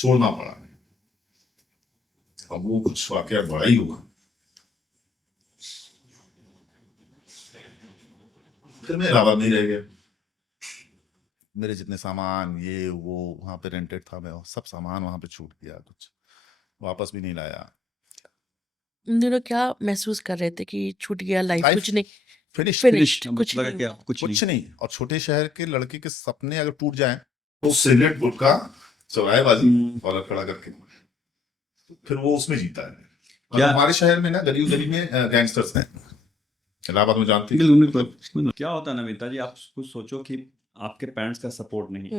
छोड़ना पड़ा। अब वो कुछ वाकया बड़ा ही हुआ, फिर मैं इलाहाबाद में ही रह गया। मेरे जितने सामान ये वो वहाँ पे रेंटेड था, मैं सब सामान वहाँ पे छूट गया, कुछ वापस भी नहीं लाया। उन दिनों क्या महसूस कर रहे थे कि छूट गया लाइफ, लाइफ कुछ नहीं, फिनिश फिनिश्ड, अब कुछ लगा नहीं कि हुआ। अब कुछ कुछ नहीं। नहीं। और छोटे शहर के लड़के के सपने अगर टूट जाएं तो सिगरेट गुटखा चौराहेबाजी कॉलर खड़ा करके फिर वो उसमें जीता है। और क्या हमारे शहर में ना गली गली में गैंगस्टर्स हैं, इलाहाबाद में जानते हैं। बिल्कुल बिल्कुल। क्या होता है ना मीता जी, आप कुछ सोचो कि आपके पेरेंट्स का सपोर्ट नहीं,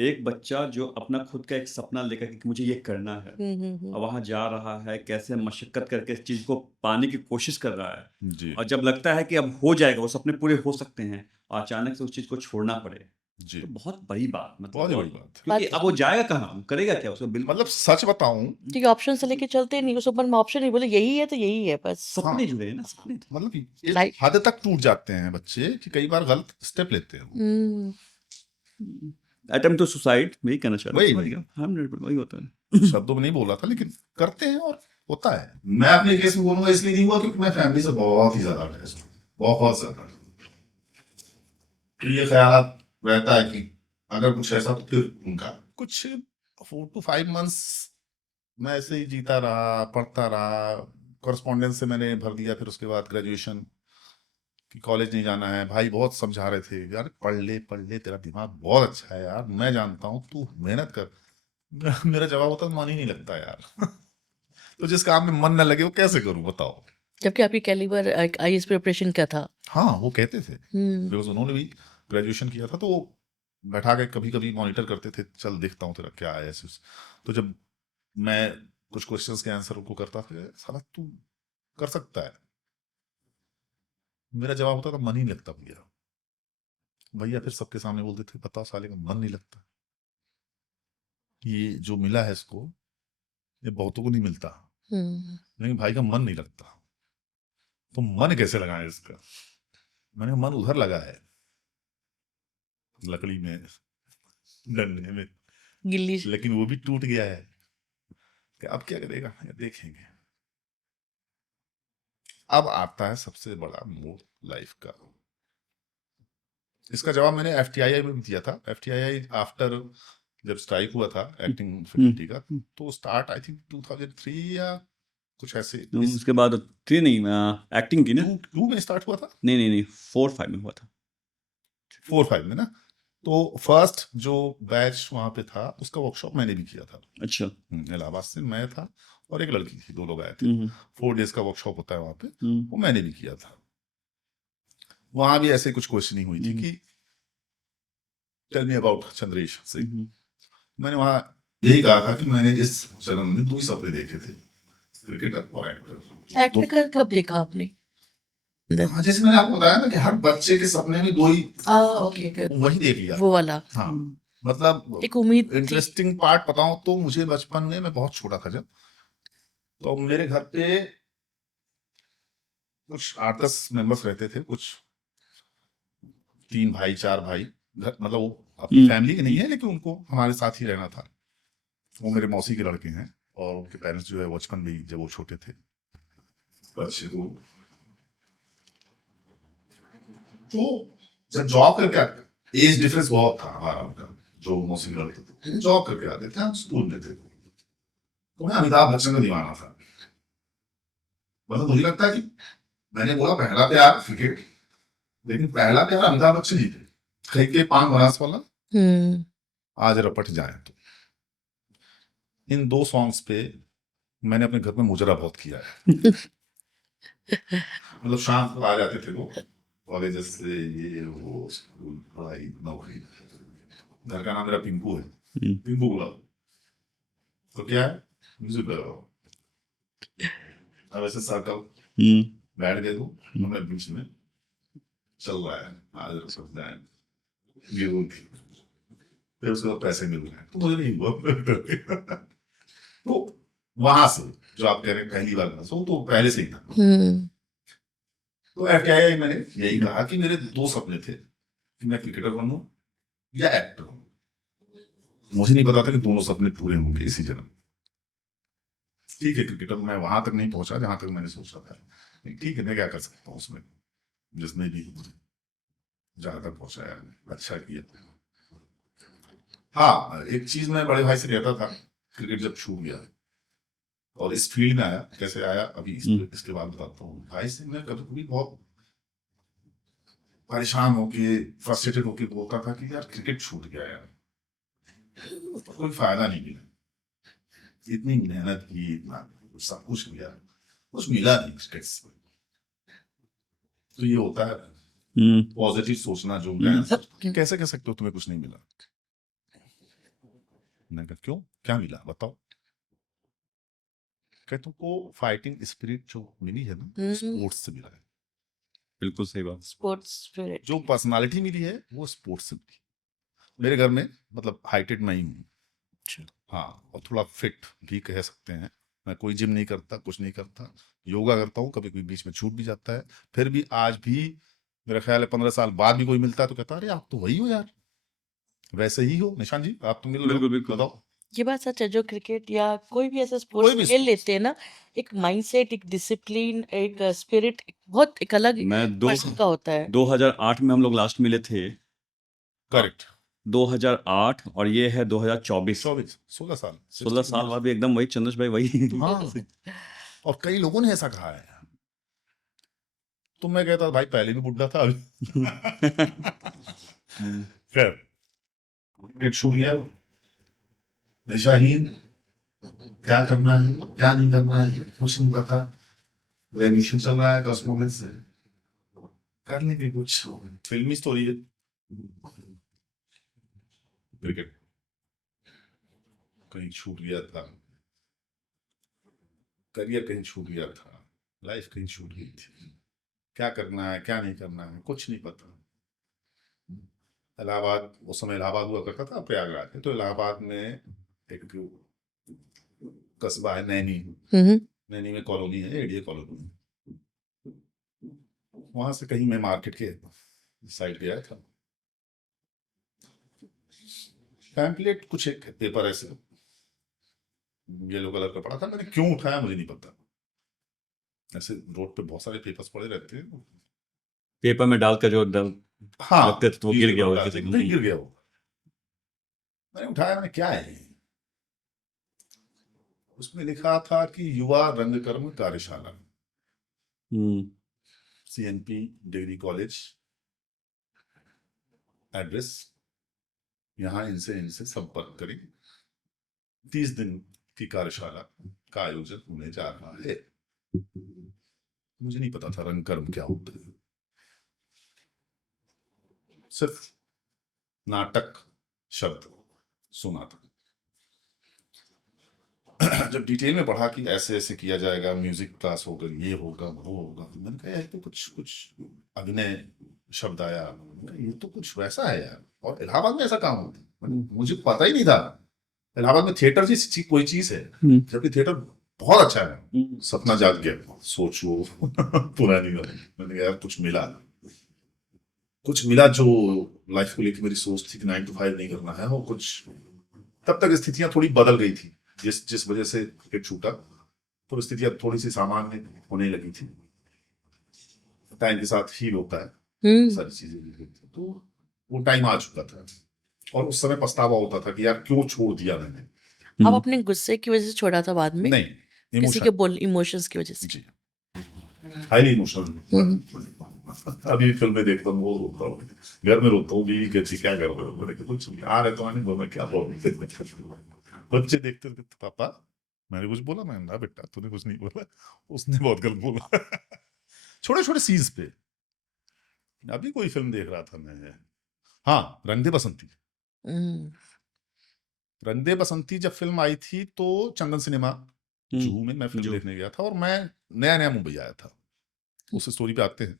एक बच्चा जो अपना खुद का एक सपना लेकर कि मुझे ये करना है, और वहां जा रहा है, कैसे मशक्कत करके इस चीज को पाने की कोशिश कर रहा है, जी और जब लगता है कि अब हो जाएगा, वो सपने पूरे हो सकते हैं, और अचानक से उस चीज को छोड़ना पड़े, जी, तो बहुत बड़ी बात, बहुत मतलब ही और बड़ी बात। क्योंकि अब वो जाएगा कहाँ, करेगा क्या उसको, बिल्कुल मतलब सच बताऊं, ठीक, ऑप्शन से लेके चलते नहीं, उस ऊपर में ऑप्शन नहीं, बोले यही है तो यही है बस। हाँ, सपने जुड़े हैं ना, सपने थे। मतलब एक लाइफ हद तक टूट जाते हैं बच्चे कि कई बार गलत स्टेप लेते हैं वो। अटेम्प्ट टू सुसाइड वही कहना चाह रहा वही था, वही होता है। शब्दों में नहीं बोला था, लेकिन करते हैं और होता है। मैं अपने केस में बोलूंगा इसलिए नहीं हुआ क्योंकि मैं फैमिली से बहुत ही ज्यादा अटैच हूँ, बहुत ज्यादा। तो ये ख्याल रहता है कि अगर कुछ ऐसा तो फिर उनका कुछ 4 to 5 months मैं ऐसे ही जीता रहा, पढ़ता रहा। कॉरेस्पॉन्डेंस से मैंने भर दिया, फिर उसके बाद ग्रेजुएशन कि कॉलेज नहीं जाना है। भाई बहुत समझा रहे थे, यार पढ़ ले तेरा दिमाग बहुत अच्छा है यार, मैं जानता हूँ, तू मेहनत कर। मेरा जवाब होता मन ही नहीं लगता यार। तो जिस काम में मन न लगे वो कैसे करूं बताओ। जबकि आपकी कैलिबर आईएएस प्रिपरेशन का था। हाँ वो कहते थे, बिकॉज उन्होंने भी ग्रेजुएशन किया था, तो वो बैठा के कभी कभी मॉनिटर करते थे, चल देखता हूँ तेरा क्या है ऐसे। तो जब मैं कुछ क्वेश्चंस के आंसर उनको करता था, साला तू कर सकता है, मेरा जवाब होता था मन ही नहीं लगता भैया। भैया फिर सबके सामने बोलते थे बताओ साले का मन नहीं लगता, ये जो मिला है इसको ये बहुतों को नहीं मिलता, लेकिन भाई का मन नहीं लगता। तो मन कैसे लगाए इसका? मैंने कहा, मन उधर लगा है लकड़ी में, डंडे में, गिल्ली लेकिन वो भी टूट गया है। कि अब क्या करेगा ये देखेंगे। अब आता है सबसे बड़ा मोड़ लाइफ का। इसका जवाब मैंने एफटीआई में भी दिया था। एफटीआई आफ्टर जब स्ट्राइक हुआ था एक्टिंग फैकल्टी का, तो स्टार्ट आई थिंक 2003 या कुछ ऐसे। उसके बाद 3 नहीं, एक्टिंग की ना, 2 में स्टार्ट हुआ था, नहीं 4-5 में हुआ था। 4-5 में ना। तो फर्स्ट जो बैच वहां पे था उसका वर्कशॉप मैंने भी किया था। अच्छा। इलाहाबाद से मैं था और एक लड़की थी, 2 लोग आए थे। 4 days का वर्कशॉप होता है वहां पे, वो मैंने भी किया था। वहां भी ऐसे कुछ क्वेश्चनिंग हुई थी कि tell me about Chandresh Singh. मैंने वहां यही कहा था कि मैंने इस जन्म में 2 ही सपने देखे थे, क्रिकेटर और एक्टर। एक्टर कब देखा आपने? हाँ, जैसे मैंने आपको बताया ना कि हर बच्चे के सपने में 2 ही, ओके, वही देख लिया वो वाला। हाँ। मतलब एक उम्मीद थी। इंटरेस्टिंग पार्ट बताऊं तो मुझे बचपन में, मैं बहुत छोटा था जब, तो मेरे घर पे कुछ 8-10 मेंबर्स रहते थे, कुछ 3 भाई 4 भाई, मतलब वो अपनी फैमिली के नहीं है लेकिन उनको हमारे साथ ही रहना था। वो मेरे मौसी के लड़के हैं और उनके पेरेंट्स जो है बचपन में जब वो छोटे थे बच्चे, तो जब जॉब करके आते, एज डिफरेंस बहुत था हमारा उनका, जो मौसी के लड़के थे जॉब करके आते थे, हम स्कूल में थे। तो मैं अमिताभ बच्चन का दीवाना था। मतलब मुझे लगता है कि मैंने बोला पहला प्यार क्रिकेट, लेकिन पहला प्यार अमिताभ बच्चन ही थे। कहीं के पान बनास वाला, आज रपट जाए तो, इन 2 सॉन्ग्स पे मैंने अपने घर में मुजरा बहुत किया है। मतलब शाम को आ जाते थे वो कॉलेज से, ये वो स्कूल पढ़ाई नौकरी। घर का नाम मेरा पिंकू है, पिंकू गुलाब। तो क्या है म्यूजिक लगाओ, अब ऐसे सर्कल बैठ गए तो हमें बीच में चल रहा है, आज रपट जाए, फिर उसके बाद पैसे मिल रहे हैं, तो मुझे नहीं हुआ। तो वहां से जो आप कह रहे हैं पहली बार तो पहले से ही था। तो एफटीआई मैंने यही कहा कि मेरे 2 सपने थे कि मैं क्रिकेटर बनूं या एक्टर बनूं। मुझे नहीं पता था कि दोनों सपने पूरे होंगे इसी जन्म। ठीक है, क्रिकेटर मैं वहां तक नहीं पहुंचा जहां तक मैंने सोचा था, लेकिन ठीक है, मैं क्या कर सकता हूँ उसमें, जिसने भी जहां तक पहुंचाया अच्छा किया। हाँ, एक चीज मैं बड़े भाई से कहता था, क्रिकेट जब छूट गया और इस फील्ड में आया, कैसे आया अभी इसके बाद बताता हूँ। भाई से मैं कभी कभी बहुत परेशान होके, फ्रस्ट्रेटेड होके बोलता था कि यार क्रिकेट छूट गया यार, कोई फायदा नहीं मिला, इतनी मेहनत की, इतना सब कुछ किया, कुछ मिला नहीं क्रिकेट से। तो ये होता है पॉजिटिव सोचना, जो मैं कैसे कह सकते हो तुम्हें कुछ नहीं मिला? मैंने कहा क्यों, क्या मिला बताओ? क्या तुमको फाइटिंग स्पिरिट जो मिली है ना, स्पोर्ट्स से मिला है। बिल्कुल सही बात। Sports spirit. जो पर्सनालिटी मिली है वो स्पोर्ट्स से मिली। मेरे घर में मतलब हाइटेड मैं ही हूँ, हाँ, और थोड़ा फिट भी कह सकते हैं। मैं कोई जिम नहीं करता, कुछ नहीं करता, योगा करता हूँ, कभी कभी बीच में छूट भी जाता है। फिर भी आज भी मेरा ख्याल है 15 साल बाद भी कोई मिलता है तो कहता है अरे आप तो वही हो यार, वैसे ही हो निशान जी, आप तो मिल रहे हो, बिल्कुल, बिल्कुल। बताओ। ये बात सच है, जो क्रिकेट या कोई भी ऐसा कोई स्पोर्ट्स भी खेल लेते हैं ना, एक माइंडसेट, एक डिसिप्लिन, एक स्पिरिट, बहुत एक अलग मैं पर्सन का होता है। 2008 में हम लोग लास्ट मिले थे। करेक्ट, 2008 और ये है 2024। 16 साल 16 साल बाद भी एकदम वही चंद्रेश भाई, वही। हाँ, और कई लोगों ने ऐसा कहा है। तो मैं कहता भाई पहले भी बुढ़ा था अभी। खैर, क्रिकेट छूट गया, दिशाहीन, क्या करना है क्या नहीं करना है कुछ नहीं पता, ग्रेजुएशन चल रहा है 10 मोमेंट से, करने की कुछ फिल्मी स्टोरी है क्रिकेट। कहीं छूट गया था, करियर कहीं छूट गया था, लाइफ कहीं छूट गई थी, क्या करना है क्या नहीं करना है कुछ नहीं पता। इलाहाबाद, उस समय इलाहाबाद हुआ करता था, प्रयागराज में, तो इलाहाबाद में एक कस्बा है नैनी, नैनी में कॉलोनी है, एडीए कॉलोनी, वहां से कहीं मैं मार्केट के साइड गया था, पैम्पलेट कुछ एक पेपर ऐसे येलो कलर का पड़ा था, मैंने क्यों उठाया मुझे नहीं पता, ऐसे रोड पे बहुत सारे पेपर्स पड़े रहते हैं, पेपर में डालकर जो हाँ, लगते थे तो वो गिर गया होगा किसी नहीं गिर गया वो, मैंने उठाया, मैंने क्या है, उसमें लिखा था कि युवा रंगकर्म कार्यशाला, सीएनपी डिग्री कॉलेज, एड्रेस यहाँ इनसे संपर्क करें, 30 दिन की कार्यशाला का आयोजन होने जा रहा है। मुझे नहीं पता था रंगकर्म क्या होता है, सिर्फ नाटक शब्द सुना था। जब डिटेल में पढ़ा कि ऐसे ऐसे किया जाएगा, म्यूजिक क्लास होगा, ये होगा वो होगा, तो मैंने कहा यार तो कुछ अभिनय शब्द आया, ये तो कुछ वैसा है यार, और इलाहाबाद में ऐसा काम होता है, मुझे पता ही नहीं था इलाहाबाद में थिएटर जैसी कोई चीज है, जबकि थिएटर बहुत अच्छा है। सपना जाग गया, सोचो पुरानी बात, मैंने कहा यार कुछ मिला जो लाइफ को लेकर मेरी सोच थी कि 9 to 5 नहीं करना है, और कुछ तब तक स्थितियां थोड़ी बदल गई थी, जिस वजह से क्रिकेट छूटा, तो स्थितियां थोड़ी सी सामान्य होने लगी थी, टाइम के साथ हील होता है सारी चीजें, तो वो टाइम आ चुका था, और उस समय पछतावा होता था कि यार क्यों छोड़ दिया मैंने। आप अपने गुस्से की वजह से छोड़ा था बाद में? नहीं, किसी के बोल इमोशंस की वजह से? जी, हाईली इमोशनल। अभी फिल्में देखता हूँ, वो रोता हूँ, घर में रोता हूँ, बीवी कहती क्या कर रहे हो, मैंने कहा कुछ आ रहे तो आने दो, मैं क्या बोलूं। बच्चे देखते थे पापा मैंने कुछ बोला, मैं ना बेटा तूने कुछ नहीं बोला, उसने बहुत गलत बोला। छोटे छोटे सीज पे। अभी कोई फिल्म देख रहा था मैं, हाँ, रंग दे बसंती। रंग दे बसंती जब फिल्म आई थी तो चंदन सिनेमा जुहू में मैं फिल्म देखने गया था, और मैं नया नया मुंबई आया था, उस स्टोरी पे आते हैं।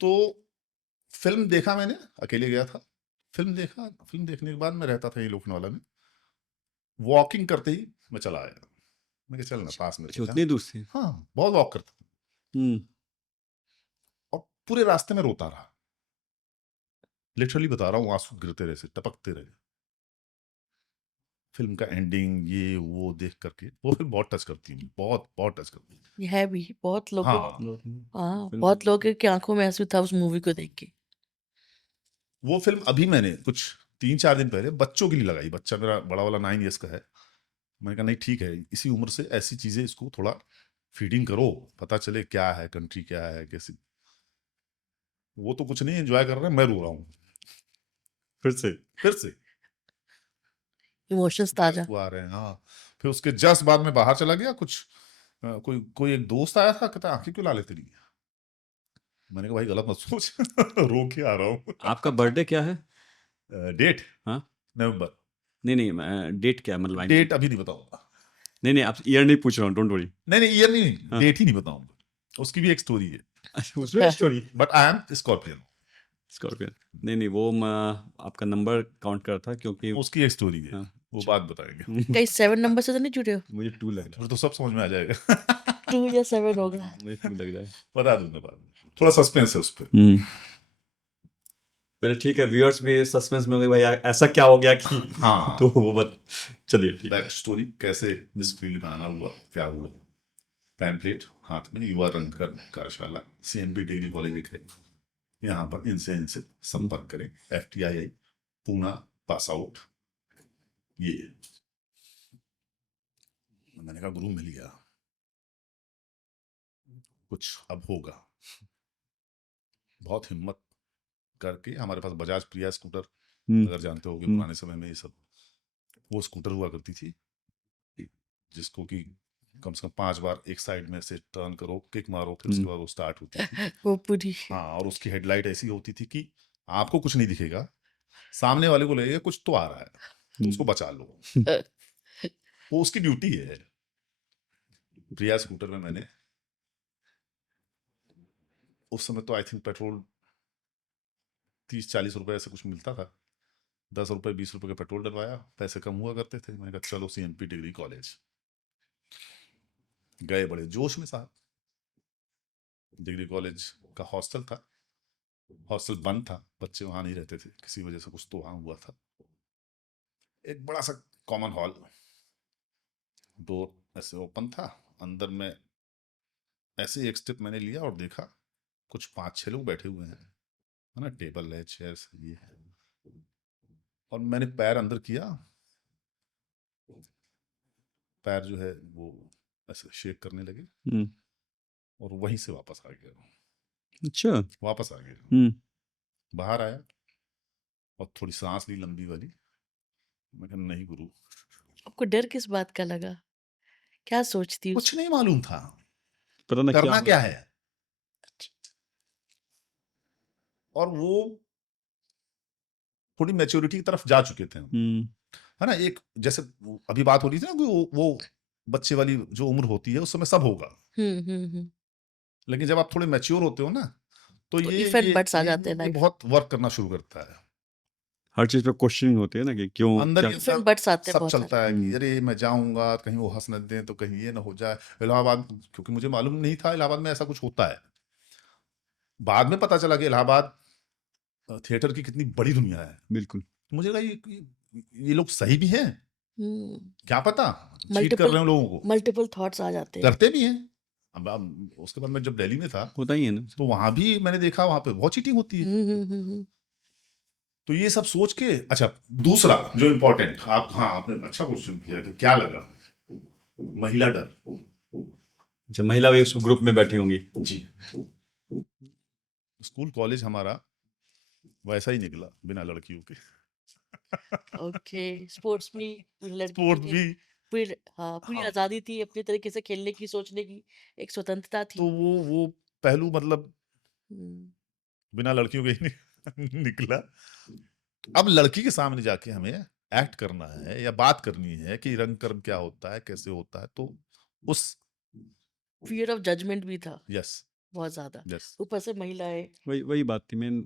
तो फिल्म देखा मैंने, अकेले गया था, फिल्म देखने के बाद मैं रहता था ये लोखंडवाला में, वॉकिंग करते ही मैं चला आया, मैं चल ना पास में, उतनी दूर से? हाँ, बहुत वॉक करता था, और पूरे रास्ते में रोता रहा, लिटरली बता रहा हूँ, आंसू गिरते रहे, से टपकते रहे। फिल्म का एंडिंग ये वो देख करके वो फिल्म बहुत टच करती है, बहुत बहुत टच करती है। ये है भी बहुत लोगों हाँ, हाँ फिल्म बहुत लोगों की आंखों में आंसू था उस मूवी को देख के। वो फिल्म अभी मैंने कुछ 3-4 दिन पहले बच्चों के लिए लगाई। बच्चा मेरा बड़ा वाला 9 ईयर्स का है। मैंने कहा नहीं ठीक है, इसी उम्र से ऐसी चीजें इसको थोड़ा फीडिंग करो, पता चले क्या है कंट्री, क्या है कैसी। वो तो कुछ नहीं एंजॉय कर रहे हैं, मैं रो रहा हूँ फिर से इमोशंस ताजा। आंसू आ रहे हैं। हाँ, फिर उसके जस्ट बाद में बाहर चला गया, कुछ कोई कोई एक दोस्त आया था, कहता आंखें क्यों लाल है तेरी। मैंने कहा भाई गलत मत सोच रो के आ रहा हूँ। आपका बर्थडे क्या है? डेट हाँ नवंबर। नहीं, डेट क्या है मतलब डेट अभी नहीं बताऊंगा। नहीं आप ईयर नहीं पूछ रहा हूँ, डोंट वरी। नहीं ईयर नहीं, हाँ। डेट ही नहीं बताऊंगा। उसकी भी एक स्टोरी है, उसमें story but I am scorpion. Scorpion. नहीं वो मैं आपका नंबर काउंट कर था क्योंकि उसकी एक स्टोरी है, हाँ, वो बात बताएंगे। कहीं 7 नंबर से तो नहीं जुड़े हो? मुझे 2 लग रहा फिर तो सब समझ में आ जाएगा। 2 या 7 होगा। है, मुझे 2 लग रहा है। बता दूंगा बाद में, थोड़ा सस्पेंस है उस पर। पहले ठीक है, व्यूअर्स भी सस्पेंस में हो गए भाई ऐसा क्या हो गया कि हाँ, तो वो बत चलिए ठीक है। बैक स्टोरी कैसे इस फील्ड में आना हुआ, क्या हुआ। पैम्पलेट हाथ में, युवा रंगकर कार्यशाला, CMB डिग्री कॉलेज एक है, यहाँ पर इनसे संपर्क करें। FTII Poona pass out. ये मैंने कहा गुरु मिल गया, कुछ अब होगा। बहुत हिम्मत करके हमारे पास बजाज प्रिया स्कूटर, अगर जानते होगे पुराने समय में ये सब, वो स्कूटर हुआ करती थी जिसको कि कम से कम 5 बार एक साइड में से टर्न करो, किक मारो, फिर उसके बाद वो स्टार्ट होती थी। वो पूरी हाँ, और उसकी हेडलाइट ऐसी होती थी कि आपको कुछ नहीं दिखेगा, सामने वाले को लगेगा कुछ तो आ रहा है, तो उसको बचा लो। वो उसकी ड्यूटी है। प्रिया स्कूटर में मैंने उस समय तो आई थिंक पेट्रोल 30-40 रुपए ऐसे कुछ मिलता था, 10 रुपए 20 रुपए का पेट्रोल डलवाया, पैसे कम हुआ करते थे। मैंने कहा चलो CMP डिग्री कॉलेज गए, बड़े जोश में साहब। डिग्री कॉलेज का हॉस्टल था, हॉस्टल बंद था, बच्चे वहां नहीं रहते थे, किसी वजह से कुछ तो वहां हुआ था। एक बड़ा सा कॉमन हॉल, डोर ऐसे ओपन था, अंदर में ऐसे एक स्टेप मैंने लिया और देखा कुछ 5-6 लोग बैठे हुए हैं, है ना, टेबल है, चेयर्स ये है। और मैंने पैर अंदर किया, पैर जो है वो ऐसे शेक करने लगे और वहीं से वापस आ गया। अच्छा वापस आ गया, बाहर आया और थोड़ी सांस ली लंबी वाली। मैं कहा नहीं गुरु, आपको डर किस बात का लगा? क्या सोचती कुछ नहीं मालूम था पता ना करना क्या है। और वो थोड़ी मैच्योरिटी की तरफ जा चुके थे हम, है ना। एक जैसे अभी बात हो रही थी ना कि वो बच्चे वाली जो उम्र होती है उस समय सब होगा, लेकिन जब आप थोड़े मैच्योर होते हो ना तो ये इफेक्ट बट्स आ जाते हैं ये लाइफ। बहुत वर्क करना शुरू करता है। हर चीज पे क्वेश्चनिंग होती है ना कि क्यों अंदर क्या ही इफेक्ट अंदर बट्स आते हैं सब बहुत चलता है कि हम्म। अरे मैं जाऊंगा कहीं वो हंस न दें, तो कहीं ये ना हो जाए। इलाहाबाद, क्योंकि मुझे मालूम नहीं था इलाहाबाद में ऐसा कुछ होता है, बाद में पता चला कि इलाहाबाद थिएटर की कितनी बड़ी दुनिया है। बिल्कुल मुझे लगा ये लोग सही भी हैं, क्या पता चीट कर मल्टीपल रहे हो लोगों को, मल्टीपल थॉट्स आ जाते हैं। करते भी हैं। अब उसके बाद मैं जब दिल्ली में था होता ही है ना। तो वहां भी मैंने देखा, वहां पे बहुत चीटिंग होती है। तो ये सब सोच के, अच्छा दूसरा जो इम्पोर्टेंट, आप हाँ आपने अच्छा क्वेश्चन किया कि क्या लगा, महिला डर। अच्छा, महिला भी उस ग्रुप में बैठी होंगी। जी, स्कूल कॉलेज हमारा वैसा ही निकला बिना लड़कियों के। ओके, स्पोर्ट्स भी लड़की के स्पोर्ट्स लिए भी, पूरी पूरी हाँ, आजादी थी अपने तरीके से खेलने की, सोचने की, एक स्वतंत्रता थी। तो वो पहलू मतलब हम्म, बिना लड़कियों के ही निकला। अब लड़की के सामने जाके हमें एक्ट करना है या बात करनी है कि रंग कर्म क्या होता है, कैसे होता है, तो उस फियर ऑफ जजमेंट भी था यस बहुत ज्यादा, यस ऊपर से महिलाएं। वही बात थी मेन।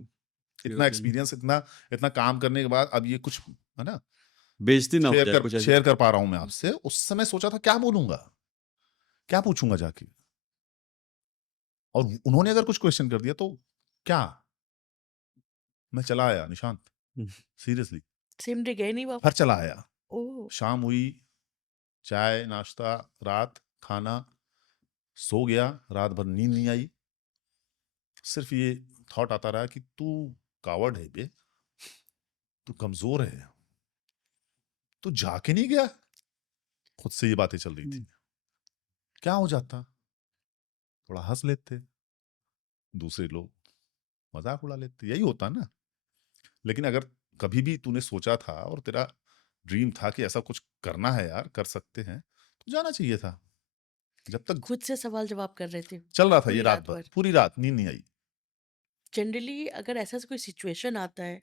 इतना एक्सपीरियंस, इतना काम करने के बाद अब ये कुछ, है ना, बेइज्जती ना हो जाए कुछ ऐसे। शेयर कर पा रहा हूं मैं आपसे। उस समय सोचा था क्या बोलूंगा, क्या पूछूंगा जाके, और उन्होंने अगर कुछ क्वेश्चन कर दिया तो क्या। मैं चला आया निशांत, सीरियसली। सेम डे गए नहीं घर वापस? चला आया, ओह! शाम हुई, चाय नाश्ता, रात खाना, सो गया, रात भर नींद नहीं आई। सिर्फ ये थॉट आता रहा कि तू कावर्ड है बे, तू कमजोर है, तू जाके नहीं गया। खुद से ये बातें चल रही थी। क्या हो जाता, थोड़ा हंस लेते, दूसरे लोग मजाक उड़ा लेते, यही होता ना। लेकिन अगर कभी भी तूने सोचा था और तेरा ड्रीम था कि ऐसा कुछ करना है यार, कर सकते हैं, तो जाना चाहिए था। जब तक खुद से सवाल जवाब कर रहे थे चल रहा था ये पूरी रात रात भर, भर। पूरी रात नींद नहीं आई। जनरली अगर ऐसा कोई सिचुएशन आता है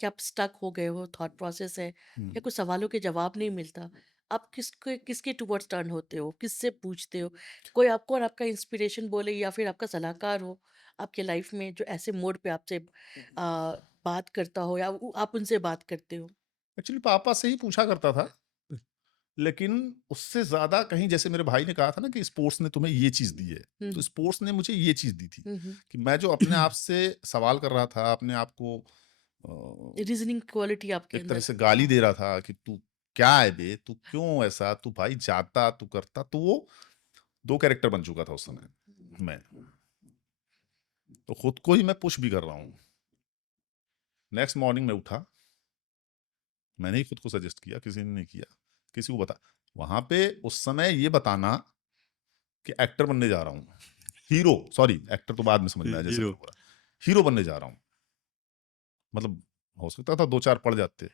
कि आप स्टक हो गए हो, थॉट प्रोसेस है या कुछ सवालों के जवाब नहीं मिलता, आप किसके किसके टुवर्ड्स टर्न होते हो, किससे पूछते हो? कोई आपको और आपका इंस्पिरेशन बोले या फिर आपका सलाहकार हो आपके लाइफ में जो ऐसे मोड पे आपसे बात करता हो या आप उनसे बात करते हो? एक्चुअली पापा से ही पूछा करता था, लेकिन उससे ज्यादा कहीं, जैसे मेरे भाई ने कहा था ना कि स्पोर्ट्स ने तुम्हें ये चीज दी है, तो हम्म स्पोर्ट्स ने मुझे ये चीज दी थी हम्म कि मैं जो अपने आप से सवाल कर रहा था, अपने आप को रीजनिंग क्वालिटी आपके एक तरह अंदर। से गाली हाँ। दे रहा था कि तू क्या है बे, तू क्यों ऐसा, तू भाई जाता, तू करता। तो वो दो कैरेक्टर बन चुका था उस समय मैं, तो खुद को ही मैं पुश भी कर रहा हूँ। नेक्स्ट मॉर्निंग में उठा, मैंने ही खुद को सजेस्ट किया, किसी ने नहीं किया, किसी को बता, वहां पे उस समय ये बताना कि एक्टर बनने जा रहा हूँ, हीरो, सॉरी एक्टर तो बाद में समझ में आया, जैसे हीरो। मैंने बोला हीरो बनने जा रहा हूँ। मतलब हो सकता था दो चार पढ़ जाते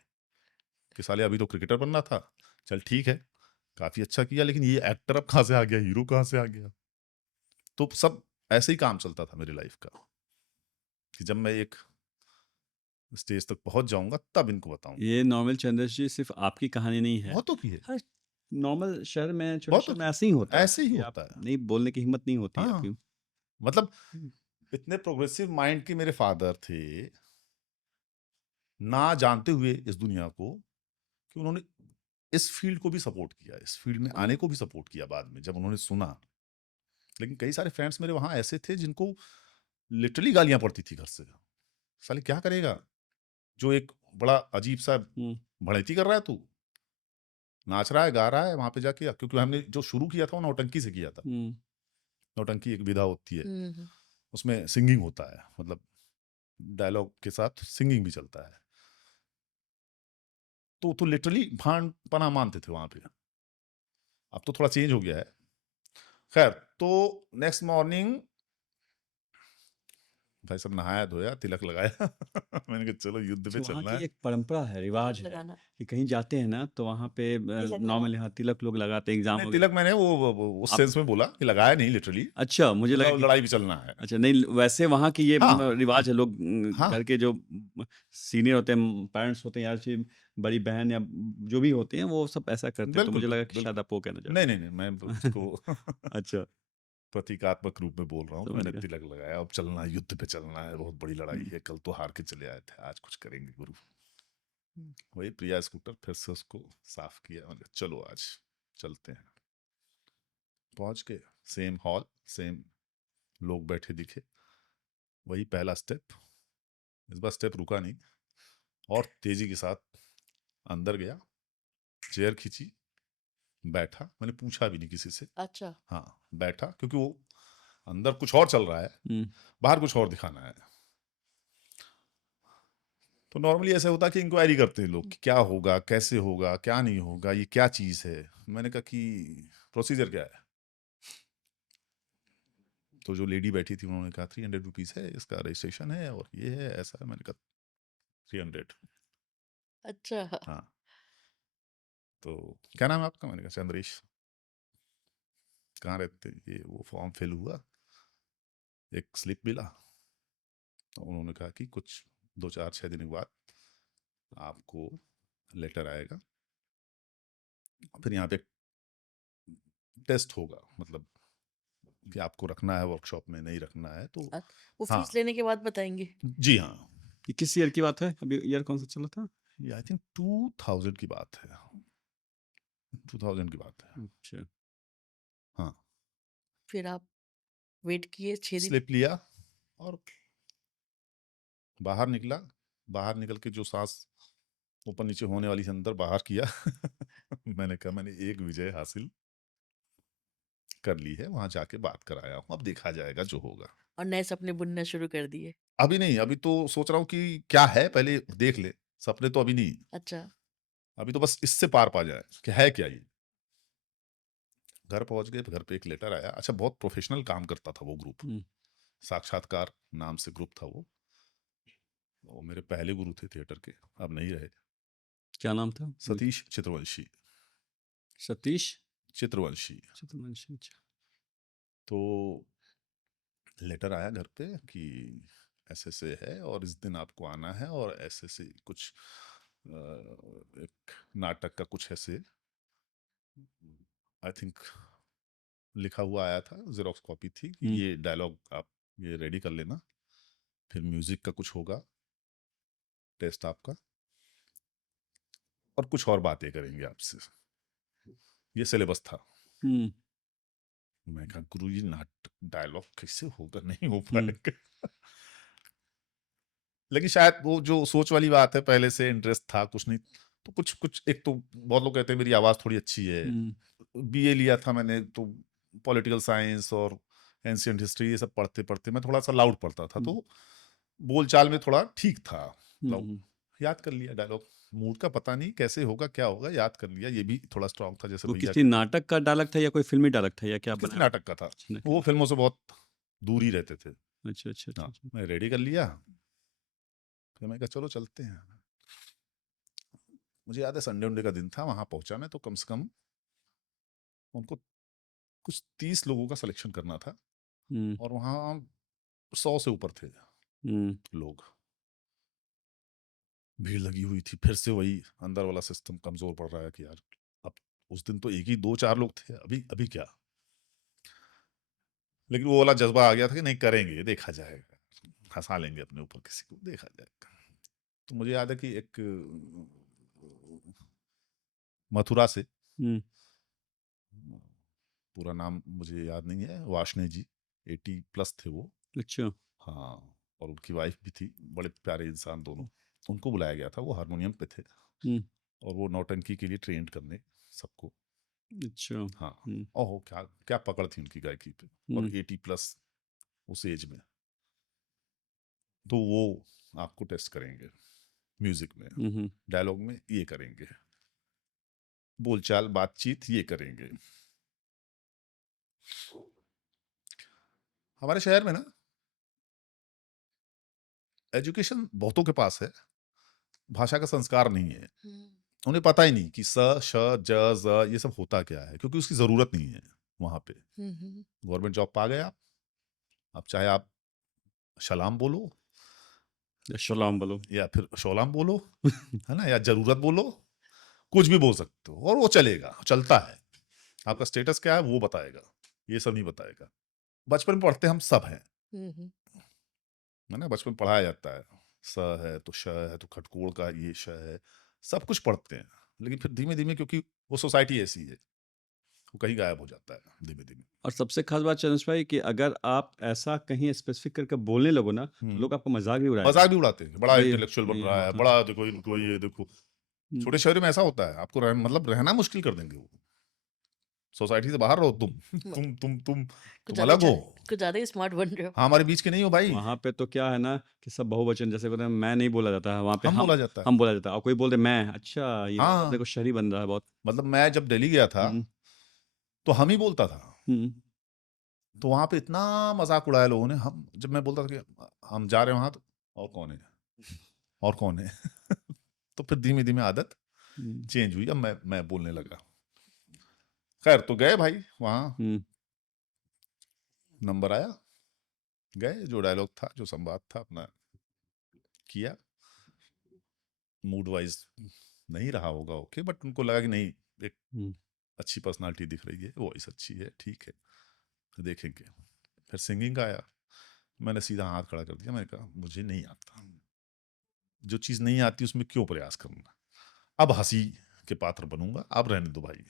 कि साले अभी तो क्रिकेटर बनना था, चल ठीक है, काफी अच्छा किया, लेकिन ये एक्टर अब कहाँ से आ गया, हीरो कहाँ से आ गया। तो सब ऐसे ही काम चलता था मेरी लाइफ का कि जब मैं एक स्टेज तक पहुंच जाऊंगा तब इनको बताऊंगा। ये नॉर्मल चंद्रेश जी सिर्फ आपकी कहानी नहीं है। बहुतों की है, हर नॉर्मल शहर में, छोटे बहुतों शहर में की, ऐसे ही होता है ऐसे ही कि आप होता है। नहीं बोलने की हिम्मत नहीं होती हाँ, आपकी। मतलब इतने प्रोग्रेसिव माइंड के मेरे फादर थे, ना जानते हुए इस दुनिया को, कि उन्होंने इस फील्ड को भी सपोर्ट किया, इस फील्ड में आने को भी सपोर्ट किया बाद में जब उन्होंने सुना। लेकिन कई सारे फ्रेंड्स मेरे वहां ऐसे थे जिनको लिटरली गालियां पड़ती थी घर से, साले क्या करेगा, जो एक बड़ा अजीब सा भड़ैती कर रहा है तू, नाच रहा है, गा रहा है वहां पे जाके। क्योंकि हमने जो शुरू किया था वो नौटंकी से किया था। नौटंकी एक विधा होती है, उसमें सिंगिंग होता है, मतलब डायलॉग के साथ सिंगिंग भी चलता है। तो लिटरली भान पना मानते थे वहां पे। अब तो थोड़ा चेंज हो गया है। खैर, तो नेक्स्ट मॉर्निंग भाई सब नहाया धोया, तिलक लगाया मैंने कहा चलो युद्ध पे तो वहाँ चलना की है। एक परंपरा है, रिवाज है लगाना। कि कहीं जाते हैं ना तो वहाँ पे तिलक नॉर्मल यहाँ तिलक लोग लगाते हैं, एग्जाम नहीं, वगैरह। तिलक मैंने वो उस आप सेंस में बोला कि लगाया नहीं लिटरली, अच्छा, मुझे लगा मतलब कि लड़ाई भी चलना है। अच्छा नहीं, वैसे वहाँ की ये हाँ, रिवाज है, लोग हाँ, घर के जो सीनियर होते हैं, पेरेंट्स होते हैं या फिर बड़ी बहन या जो भी होते हैं, वो सब ऐसा करते हैं। तो बिल्कुल मुझे लगा बिल्कुल कि शायद बिल्कुल। आप वो कहना नहीं चाहते नहीं नहीं, मैं तो उसको हैं। अच्छा, प्रतीकात्मक रूप में बोल रहा हूँ कि समझ मैंने गया। तिलक लगाया, अब चलना है, युद्ध पे चलना है, बहुत बड़ी लड़ाई है, कल तो हार के चले आए थे, आज कुछ करेंगे गुरु। वही प्रिया स्कूटर फिर से उसको साफ किया, मैंने कहा चलो आज चलते हैं। पहुंच के सेम हॉल, सेम लोग बैठे दिखे, वही पहला स्टेप। इस बार स्टेप रुका नहीं और तेजी के साथ अंदर गया, चेयर खींची, बैठा। मैंने पूछा भी नहीं किसी से, अच्छा। हाँ बैठा, क्योंकि वो अंदर कुछ और चल रहा है, बाहर कुछ और दिखाना है। तो नॉर्मली ऐसा होता है कि इंक्वायरी करते हैं लोग कि क्या होगा, कैसे होगा, क्या नहीं होगा, ये क्या चीज है। मैंने कहा कि प्रोसीजर क्या है। तो जो लेडी बैठी थी उन्होंने कहा 300 रुपीज है, इसका रजिस्ट्रेशन है और ये है, ऐसा है। मैंने कहा 300। अच्छा। हाँ, तो क्या नाम है आपका, मैंने कहा चंद्रेश। कहाँ रहते हैं? ये वो फॉर्म फिल हुआ, एक स्लिप मिला। तो उन्होंने कहा कि कुछ 2 4 6 दिन के बाद आपको लेटर आएगा, फिर यहाँ पे टेस्ट होगा, मतलब कि आपको रखना है वर्कशॉप में, नहीं रखना है तो। वो हाँ, फीस लेने के बाद बताएंगे। जी हाँ। ये किस ईयर की बात है? अभी ईयर कौन सा चला था? ये आई थिंक 2000 की बात है, 2000 की बात है। अच्छा। हाँ, फिर आप वेट किए 6 दिन। स्लिप लिया और बाहर निकला, बाहर निकल के जो सांस ऊपर नीचे होने वाली थी अंदर बाहर किया। मैंने कहा मैंने एक विजय हासिल कर ली है, वहां जाके बात कर आया हूँ, अब देखा जाएगा जो होगा। और नए सपने बुनना शुरू कर दिए। अभी नहीं, अभी तो सोच रहा हूँ कि क्या है पहले देख ले, सपने तो अभी नहीं, अच्छा। अभी तो बस इससे पार पा जाए कि है क्या ये। घर पहुंच गए, घर पे एक लेटर आया। अच्छा, बहुत प्रोफेशनल काम करता था वो ग्रुप, साक्षात्कार नाम से ग्रुप था वो मेरे पहले गुरु थे थिएटर के, अब नहीं रहे। क्या नाम था? सतीश चित्रवंशी। सतीश चित्रवंशी। चित्रवंशी, अच्छा। तो लेटर आया घर पे कि ऐसे से है और इस दिन आपको आना है, और ऐसे से कुछ एक नाटक का कुछ ऐसे आई थिंक लिखा हुआ आया था, जेरोक्स कॉपी थी कि ये डायलॉग आप ये रेडी कर लेना, फिर म्यूजिक का कुछ होगा टेस्ट आपका, और कुछ और बातें करेंगे आपसे, ये सिलेबस था। मैं कहा गुरुजी नाटक डायलॉग कैसे होगा, नहीं हो पाएगा। लेकिन शायद वो जो सोच वाली बात है, पहले से इंटरेस्ट था कुछ नहीं, तो कुछ एक तो बहुत लोग कहते हैं मेरी आवाज थोड़ी अच्छी है, बीए लिया था मैंने, तो पॉलिटिकल साइंस और एंशियंट हिस्ट्री ये सब पढ़ते पढ़ते मैं थोड़ा सा लाउड पढ़ता था, तो बोलचाल में थोड़ा ठीक था। याद कर लिया डायलॉग, मूड का पता नहीं कैसे होगा क्या होगा, याद कर लिया, ये भी थोड़ा स्ट्रांग था जैसे वो भैया। किसी नाटक का डायलॉग था या कोई फिल्मी डायलॉग था या क्या किसी बनाया? नाटक का था, वो फिल्मों से बहुत दूर ही रहते थे। अच्छा अच्छा अच्छा हाँ, अच्छा। मैं रेडी कर लिया, फिर मैं कहा चलो चलते हैं। मुझे याद है संडे उंडे का दिन था, वहां पहुंचा मैं, तो कम से कम उनको कुछ 30 लोगों का सिलेक्शन करना था, और वहां 100 से ऊपर थे लोग, भीड़ लगी हुई थी। फिर से वही अंदर वाला सिस्टम कमजोर पड़ रहा है कि यार अब उस दिन तो एक ही 2-4 लोग थे, अभी अभी क्या। लेकिन वो वाला जज्बा आ गया था कि नहीं करेंगे, देखा जाएगा, हंसा लेंगे अपने ऊपर किसी को, देखा जाएगा। तो मुझे याद है कि एक मथुरा से, पूरा नाम मुझे याद नहीं है, वाशने जी, 80+ थे वो। अच्छा। हाँ, और उनकी वाइफ भी थी, बड़े प्यारे इंसान दोनों। उनको बुलाया गया था, वो हारमोनियम पे थे, और वो नौटंकी के लिए ट्रेंड करने सबको। अच्छा। हाँ, ओहो क्या क्या पकड़ थी उनकी गायकी पे, और 80+ उस एज में। तो वो आपको टेस्ट करेंगे म्यूजिक में, डायलॉग में ये करेंगे, बोलचाल बातचीत ये करेंगे। हमारे शहर में ना एजुकेशन बहुतों के पास है, भाषा का संस्कार नहीं है, उन्हें पता ही नहीं कि स श ज ज ये सब होता क्या है, क्योंकि उसकी जरूरत नहीं है वहां पे। गवर्नमेंट जॉब पा गए आप चाहे आप सलाम बोलो सलाम बोलो या फिर शोलाम बोलो, है ना, या जरूरत बोलो, कुछ भी बोल सकते हो और वो चलेगा, चलता है। आपका स्टेटस क्या है वो बताएगा, ये सब नहीं बताएगा। बचपन में पढ़ते हम सब हैं, है ना, बचपन में पढ़ाया जाता है, स है तो श है तो खटकोड़ का ये श है, सब कुछ पढ़ते हैं। लेकिन फिर धीमे धीमे, क्योंकि वो सोसाइटी ऐसी है, वो कहीं गायब हो जाता है धीमे धीमे। और सबसे खास बात चंद्र भाई कि अगर आप ऐसा कहीं स्पेसिफिक करके बोलने लगो ना, तो लोग आपका मजाक भी उड़ाएंगे। मजाक भी उड़ाते हैं, बड़ा भाई इंटेलेक्चुअल बन ये रहा है, होता बड़ा देखो इनको, ये देखो। छोटे शहरों में ऐसा होता है, आपको मतलब रहना मुश्किल कर देंगे वो, सोसाइटी से बाहर रहो तुम अलग हो, कुछ ज्यादा ही स्मार्ट बन रहे हो। हाँ हमारे बीच के नहीं हो भाई। वहां पे तो क्या है ना कि सब बहुवचन, जैसे बोलते हैं मैं नहीं बोला जाता है वहां पे, हम बोला जाता है, हम बोला जाता है, और कोई बोलते मैं, अच्छा ये हाँ। देखो शहरी बन रहा है बहुत। मतलब मैं जब दिल्ली गया था तो हम ही बोलता था, तो वहां पे इतना मजाक उड़ाया लोगों ने। हम जब मैं बोलता था कि हम जा रहे हैं वहां, तो और कौन है, और कौन है। तो फिर धीमे धीमे आदत चेंज हुई, अब मैं बोलने लगा। खैर, तो गए भाई वहां, नंबर आया, गए, जो डायलॉग था जो संवाद था अपना किया। मूड वाइज नहीं रहा होगा ओके, बट उनको लगा कि नहीं एक अच्छी पर्सनालिटी दिख रही है, वॉइस अच्छी है, ठीक है, तो देखेंगे। फिर सिंगिंग का आया, मैंने सीधा हाथ खड़ा कर दिया, मैंने कहा मुझे नहीं आता, जो चीज़ नहीं आती उसमें क्यों प्रयास करूंगा, अब हंसी के पात्र बनूंगा, अब रहने दो भाई।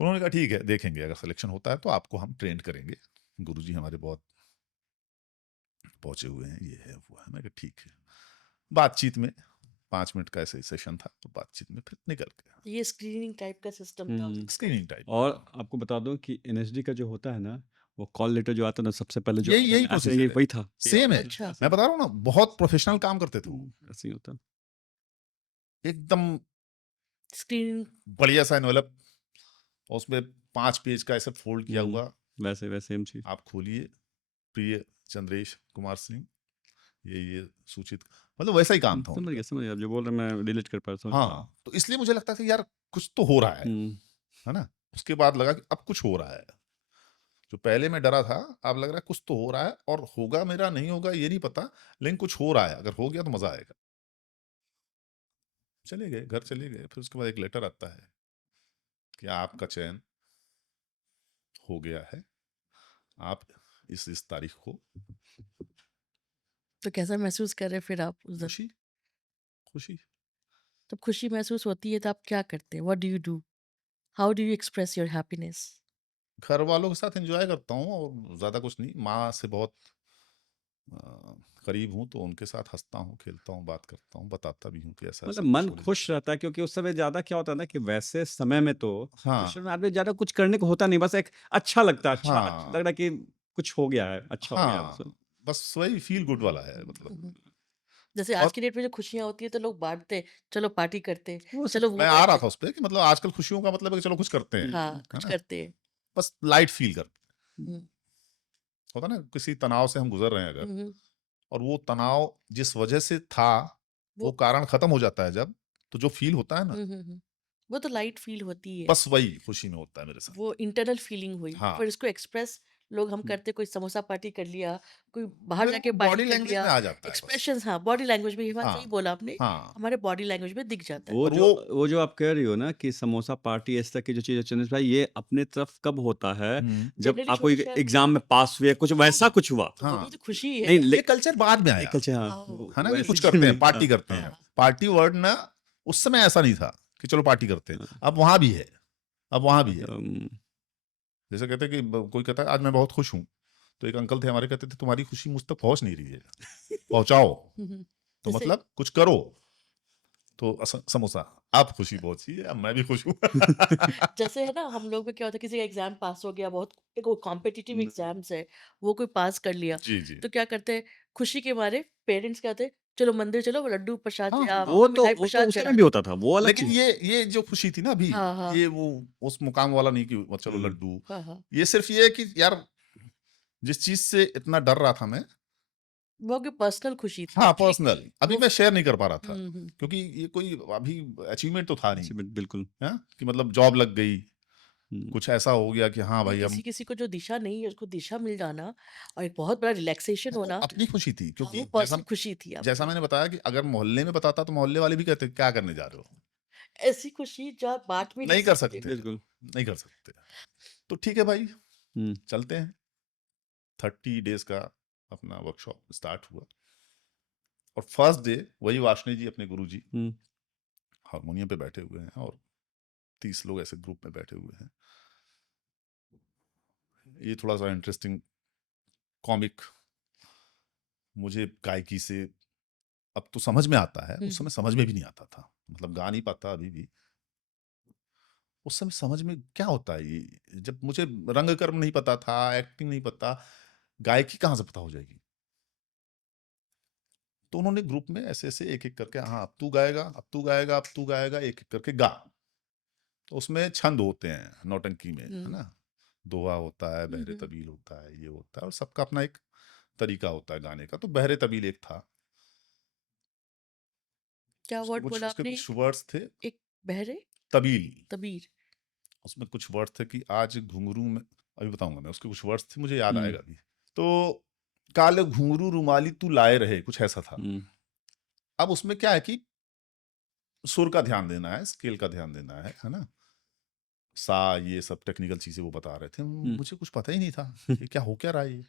उन्होंने कहा ठीक है, देखेंगे, अगर सिलेक्शन होता है तो आपको हम ट्रेंड करेंगे, गुरुजी हमारे बहुत पहुंचे हुए हैं, ये है वो है। मैं कहा ठीक है। बातचीत में 5 मिनट का ऐसे सेशन था, तो बातचीत में फिर निकल गया। ये स्क्रीनिंग टाइप का सिस्टम था हम्म, उसका। Screening type. और आपको बता दूं कि एनएसडी का जो होता है ना, वो कॉल लेटर जो आता है ना, सबसे पहले जो यही आता है यही ना, ऐसे प्रोसीजर ये है, वही था। सेम है। अच्छा। मैं बता रहा हूँ ना, बहुत प्रोफेशनल काम करते थे वो, ऐसे ही होता। एकदम स्क्रीनिंग बढ़िया सा एनवेलप, उसमें 5 पेज का ऐसे फोल्ड किया हुआ, वैसे वैसे सेम चीज। आप खोलिए, प्रिय चंद्रेश कुमार सिंह, ये सूचित, मतलब वैसा ही काम था उनका। समझ गया, आप जो बोल रहे हैं मैं डिलीट कर पाया, समझ गया। हाँ, तो इसलिए मुझे लगता था कि यार कुछ तो हो रहा है ना। उसके बाद लगा कि अब कुछ हो रहा है, जो पहले मैं डरा था, अब लग रहा है कुछ तो हो रहा है, और होगा मेरा नहीं होगा ये नहीं पता, लेकिन कुछ हो रहा है, अगर हो गया तो मजा आएगा। चले गए, घर चले गए, फिर उसके बाद एक लेटर आता है कि आपका चयन हो गया है, आप इस तारीख को। तो कैसा महसूस कर रहे फिर आप उस दिन? खुशी, खुशी। जब खुशी महसूस होती है तो आप क्या करते हैं? What do you do? How do you express your happiness? घर वालों के साथ एंजॉय करता हूँ, और ज्यादा कुछ नहीं। माँ से बहुत अ, करीब हूँ, तो उनके साथ हंसता हूँ, खेलता हूँ, बात करता हूँ, बताता भी हूँ कि ऐसा ऐसा मतलब मन कुछ होने खुश रहता है, क्योंकि उस समय ज्यादा क्या होता है ना कि वैसे समय में तो हाँ सिचुएशन में आदमी ज्यादा कुछ करने को होता नहीं, बस एक अच्छा लगता है, अच्छा हाँ लग रहा है कि कुछ हो गया है, अच्छा हो गया है हाँ, बस वही फील गुड वाला है, मतलब। जैसे आज और की डेट में जो खुशियां होती है तो लोग बांटते हैं, चलो पार्टी करते हैं, वो सब चलो वो मैं आ रहा करते था उस पे कि मतलब आजकल खुशियों का मतलब है कि चलो कुछ करते हैं, हैं। हाँ, है कुछ ना, करते हैं। बस लाइट फील करते हैं। हम्म, होता ना, किसी तनाव से हम गुजर रहे हैं अगर, हम्म, और वो तनाव जिस वजह से था, वो वो कारण खत्म हो जाता है जब, तो जो फील होता है ना, वो तो लाइट फील होती है। बस वही खुशी में होता है मेरे साथ। वो इंटरनल फीलिंग हुई, हाँ, फिर इसको एक्सप्रेस लोग हम करते, कोई समोसा पार्टी कर लिया, कोई बाहर फिर जाके वो पार्टी बॉडी कर लैंग्वेज लिया। में आ जाता है बस। एक्सप्रेशंस, हाँ, बॉडी लैंग्वेज में, ये बात सही हाँ बोला आपने, हाँ, हमारे बॉडी लैंग्वेज में दिख जाता है। वो और जो वो जो आप कह रही हो ना कि समोसा पार्टी, इस तरह की जो चीजें, चंद्रेश भाई, ये अपने तरफ कब होता है? जब जनरली आप कोई छोटे शहर में एग्जाम में पास हुए, कुछ वैसा कुछ हुआ। तो वो हाँ, भी तो खुशी ही नहीं है। ये कल्चर बाद में एक आया, कल्चर, हाँ, आओ, है ना, कि वैसी कुछ चीज करते में हैं, नहीं, पार्टी करते हाँ, हैं। हाँ, पार्टी वर्ड ना उस समय ऐसा नहीं था कि चलो पार्टी करते हैं, हाँ, अब वहां भी है, अब वहां भी है। मतलब, जैसे कहते हैं कि कोई कहता है आज मैं बहुत खुश हूँ, तो एक अंकल थे हमारे, कहते थे तुम्हारी खुशी मुझ तक पहुंच नहीं रही है, पहुंचाओ, तो जैसे मतलब कुछ करो। तो समोसा, आप खुशी पहुंची है, अब मैं भी खुश हूँ। जैसे है ना, हम लोग में क्या होता है, किसी का एग्जाम पास हो गया, बहुत एक वो कॉम्पिटिटिव एग्जाम्स है, वो कोई पास कर लिया, जी जी, तो क्या करते हैं, खुशी के मारे पेरेंट्स कहते हैं चलो मंदिर चलो, वो लड्डू प्रसाद हाँ या हाँ, मिठाई वो तो प्रसाद उस चढ़ा समय भी दो। होता था, वो अलग लेकिन चीज। ये जो खुशी थी ना अभी, हाँ, हाँ, ये वो उस मुकाम वाला नहीं कि वो चलो हम्म, लड्डू, हाँ, हाँ, ये सिर्फ ये है कि यार जिस चीज से इतना डर रहा था मैं, वो की पर्सनल खुशी थी हाँ एक्चुअली। पर्सनल, अभी वो मैं शेयर नहीं कर पा रहा था, हम्म, क्योंकि ये कोई अभी अचीवमेंट तो था नहीं, बिल्कुल। है कि मतलब जॉब लग गई, हम्म, कुछ ऐसा हो गया कि हाँ नहीं, भाई किसी हम, किसी को जो दिशा नहीं है उसको दिशा मिल जाना, और एक बहुत बड़ा रिलैक्सेशन वो होना, अपनी खुशी थी, हाँ, क्योंकि वो जैसा पर्सनल खुशी थी जैसा आपकी। मैंने बताया कि अगर मोहल्ले में बताता तो मोहल्ले वाले भी कहते क्या करने जा रहे हो, ऐसी खुशी जो आप बांट भी नहीं नहीं कर सकते। सकते, बिल्कुल। नहीं कर सकते। तो ठीक है भाई, हम्म, चलते हैं। 30 डेज का अपना वर्कशॉप स्टार्ट हुआ, और फर्स्ट डे वही वाशनी जी अपने गुरु जी हम्म, हारमोनियम पे बैठे हुए हैं, और 30 लोग ऐसे ग्रुप में बैठे हुए हैं। ये थोड़ा सा इंटरेस्टिंग कॉमिक, मुझे गायकी से अब तो समझ में आता है, उस समय समझ में भी नहीं आता था, मतलब गा नहीं पाता अभी भी। उस समय समझ में क्या होता है ये, जब मुझे रंग कर्म नहीं पता था, एक्टिंग नहीं पता, गायकी कहाँ से पता हो जाएगी। तो उन्होंने ग्रुप में ऐसे ऐसे एक एक करके, हाँ अब तू गाएगा, अब तू गाएगा, अब तू गाएगा, एक एक करके गा। तो उसमें छंद होते हैं नौटंकी में, है ना, दोहा होता है, बहरे तबील होता है, ये होता है, और सबका अपना एक तरीका होता है गाने का। तो बहरे तबील एक था, क्या वर्ड बोला उसके आपने? कुछ वर्ड्स थे, एक बहरे तबील, तबीर। उसमें कुछ वर्ड्स थे कि आज घुंघरू में, अभी बताऊंगा मैं, उसके कुछ वर्ड्स थे, मुझे याद हम्म, आएगा अभी। तो काले घुंघरू रुमाली तू लाए रहे, कुछ ऐसा था। हम्म, अब उसमें क्या है कि सुर का ध्यान देना है, स्केल का ध्यान देना है ना, सा, ये सब टेक्निकल चीजें वो बता रहे थे, मुझे कुछ पता ही नहीं था कि क्या हो क्या रहा है ये।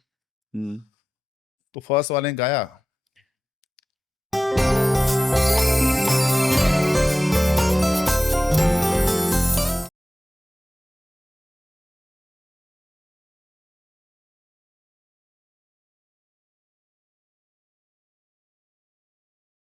हम्म, तो फर्स्ट वाले ने गाया,